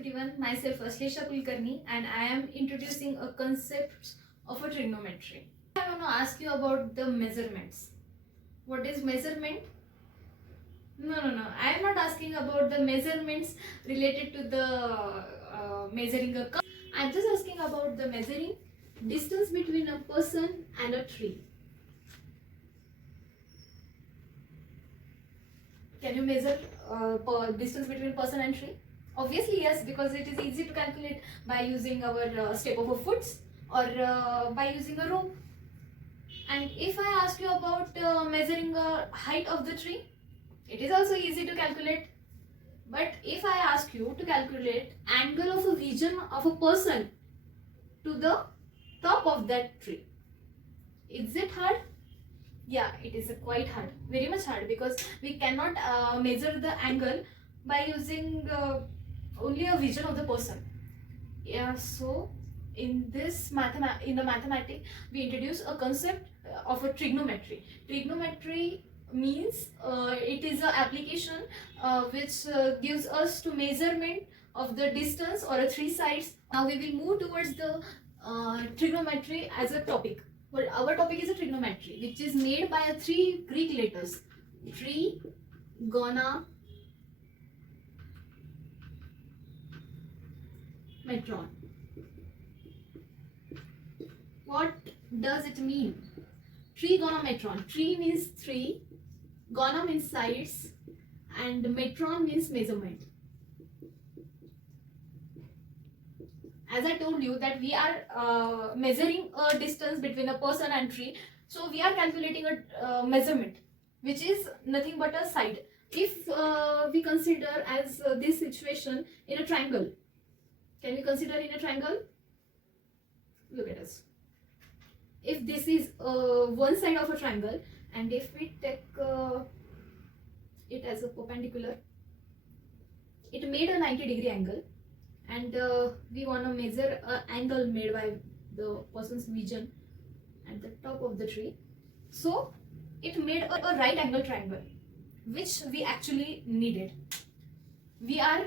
everyone, myself Ashlesha Kulkarni and I am introducing a concept of a trigonometry. I want to ask you about the measurements. What is measurement? No. I am not asking about the measurements related to the measuring a curve. I am just asking about the measuring distance between a person and a tree. Can you measure distance between person and tree? Obviously yes, because it is easy to calculate by using our step of a foot or by using a rope. And if I ask you about measuring the height of the tree, it is also easy to calculate. But if I ask you to calculate angle of a vision of a person to the top of that tree, is it hard? Yeah, it is quite hard, very much hard, because we cannot measure the angle by using only a vision of the person. Yeah, so in this mathematics we introduce a concept of a trigonometry. Trigonometry means it is an application which gives us to measurement of the distance or three sides. Now we will move towards the trigonometry as a topic. Well, our topic is a trigonometry, which is made by three Greek letters: tri, gona, metron. What does it mean? Trigonometron. Tri means three, gona means sides, and metron means measurement. As I told you that we are measuring a distance between a person and tree, so we are calculating a measurement, which is nothing but a side. If we consider as this situation in a triangle, can we consider in a triangle? Look at us. If this is one side of a triangle, and if we take it as a perpendicular, it made a 90-degree angle, and we want to measure an angle made by the person's vision at the top of the tree. So it made a right angle triangle, which we actually needed. We are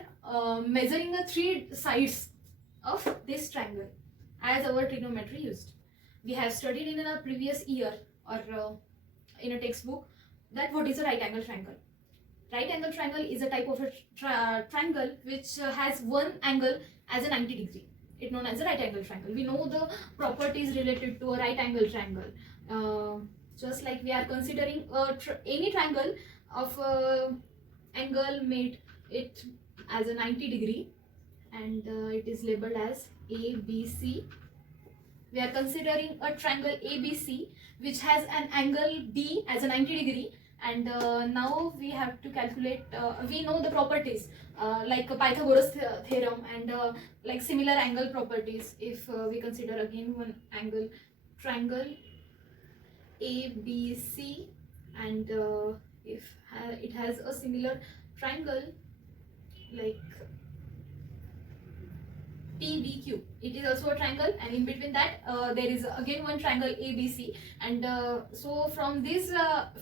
measuring the three sides of this triangle as our trigonometry used. We have studied in a previous year or in a textbook that what is a right angle triangle. Right angle triangle is a type of a triangle which has one angle as a 90-degree. It's known as a right angle triangle. We know the properties related to a right angle triangle. Just like we are considering any triangle of angle made it as a 90-degree, and it is labeled as ABC. We are considering a triangle ABC which has an angle B as a 90-degree, and now we have to calculate, we know the properties like Pythagoras theorem and like similar angle properties. If we consider again one angle triangle ABC, and if it has a similar triangle like PBQ, it is also a triangle, and in between that there is again one triangle ABC, and so from this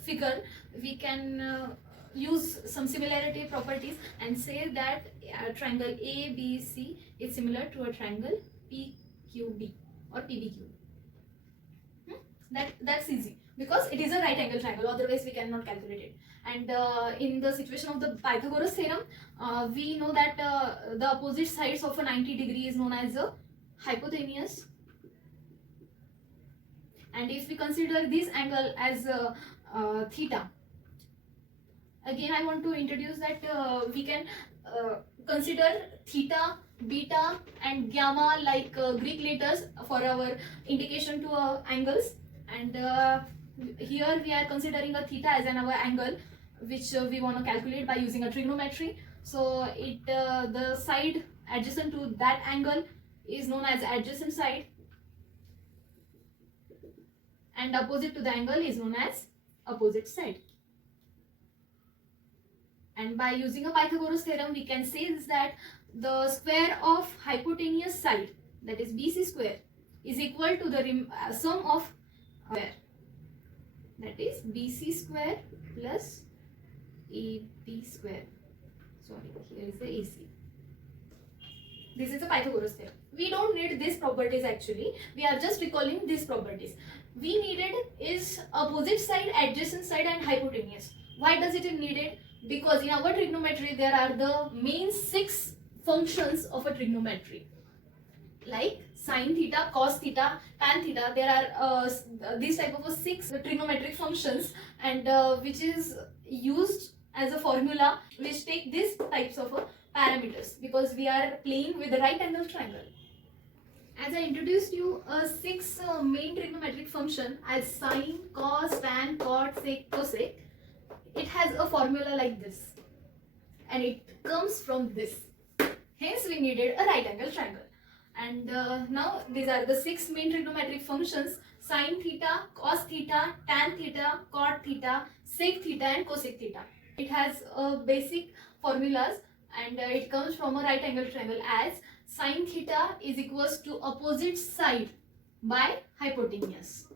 figure we can use some similarity properties and say that triangle ABC is similar to a triangle PQB or PBQ. That's easy because it is a right angle triangle, otherwise we cannot calculate it. And in the situation of the Pythagoras theorem, we know that the opposite sides of a 90-degree is known as a hypotenuse, and if we consider this angle as theta, again I want to introduce that we can consider theta, beta and gamma like Greek letters for our indication to angles, and here we are considering a theta as our angle which we want to calculate by using a trigonometry. So it the side adjacent to that angle is known as adjacent side, and opposite to the angle is known as opposite side. And by using a Pythagoras theorem we can say is that the square of hypotenuse side, that is BC square, is equal to the sum of square, that is BC square plus AB square. Sorry, here is the AC. This is a Pythagoras theorem. We don't need these properties actually. We are just recalling these properties. We needed is opposite side, adjacent side and hypotenuse. Why does it needed? Because in our trigonometry there are the main 6 functions of a trigonometry. Like sine theta, cos theta, tan theta. There are these type of 6 trigonometric functions, and which is used as a formula which take these types of parameters, because we are playing with the right angle triangle. As I introduced you 6 main trigonometric function as sine, cos, tan, cot, sec, cosec. It has a formula like this, and it comes from this. Hence we needed a right angle triangle. And now these are the 6 main trigonometric functions: sine theta, cos theta, tan theta, cot theta, sec theta and cosec theta. It has basic formulas, and it comes from a right angle triangle as sine theta is equals to opposite side by hypotenuse.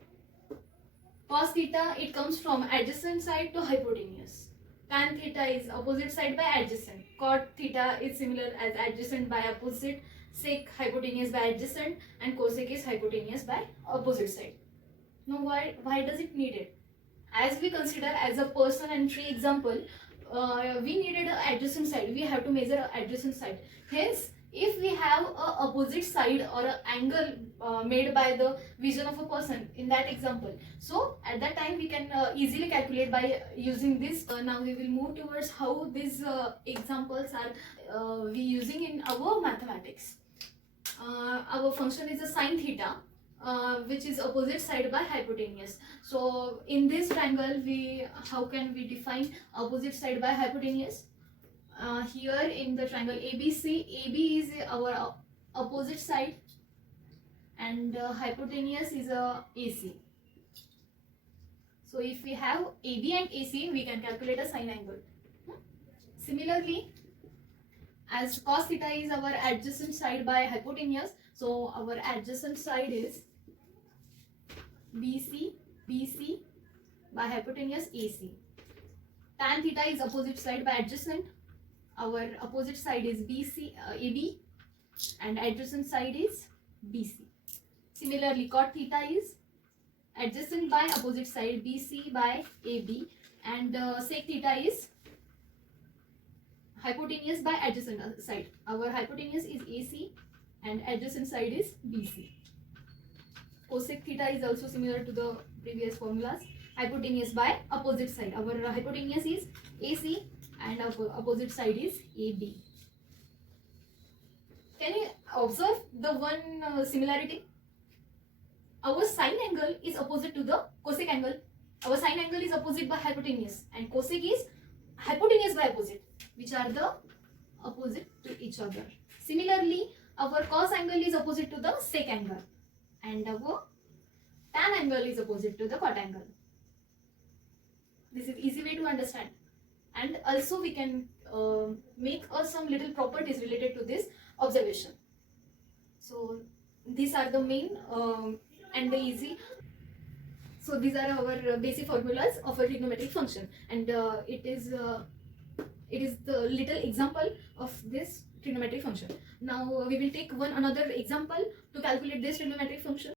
Cos theta, it comes from adjacent side to hypotenuse. Tan theta is opposite side by adjacent. Cot theta is similar as adjacent by opposite. Sec, hypotenuse by adjacent, and cosec is hypotenuse by opposite side. Now why does it need it? As we consider as a person and tree example, we needed an adjacent side. We have to measure an adjacent side. Hence, if we have a opposite side or an angle made by the vision of a person in that example, so at that time we can easily calculate by using this. Now we will move towards how these examples are we using in our mathematics. Our function is a sine theta, which is opposite side by hypotenuse. So in this triangle, how can we define opposite side by hypotenuse? Here in the triangle ABC, AB is our opposite side, and hypotenuse is AC. So if we have AB and AC, we can calculate a sine angle. Similarly, as cos theta is our adjacent side by hypotenuse, so our adjacent side is BC by hypotenuse AC. Tan theta is opposite side by adjacent. Our opposite side is AB, and adjacent side is BC. Similarly, cot theta is adjacent by opposite side BC by AB, and sec theta is hypotenuse by adjacent side. Our hypotenuse is AC and adjacent side is BC. Cosec theta is also similar to the previous formulas. Hypotenuse by opposite side. Our hypotenuse is AC and our opposite side is AB. Can you observe the one similarity? Our sine angle is opposite to the cosec angle. Our sine angle is opposite by hypotenuse, and cosec is hypotenuse by opposite, which are the opposite to each other. Similarly, our cos angle is opposite to the sec angle, and our tan angle is opposite to the cot angle. This is easy way to understand, and also we can make some little properties related to this observation. So these are the main and the easy. So these are our basic formulas of a trigonometric function, and it is the little example of this trigonometric function. Now we will take another example to calculate this trigonometric function.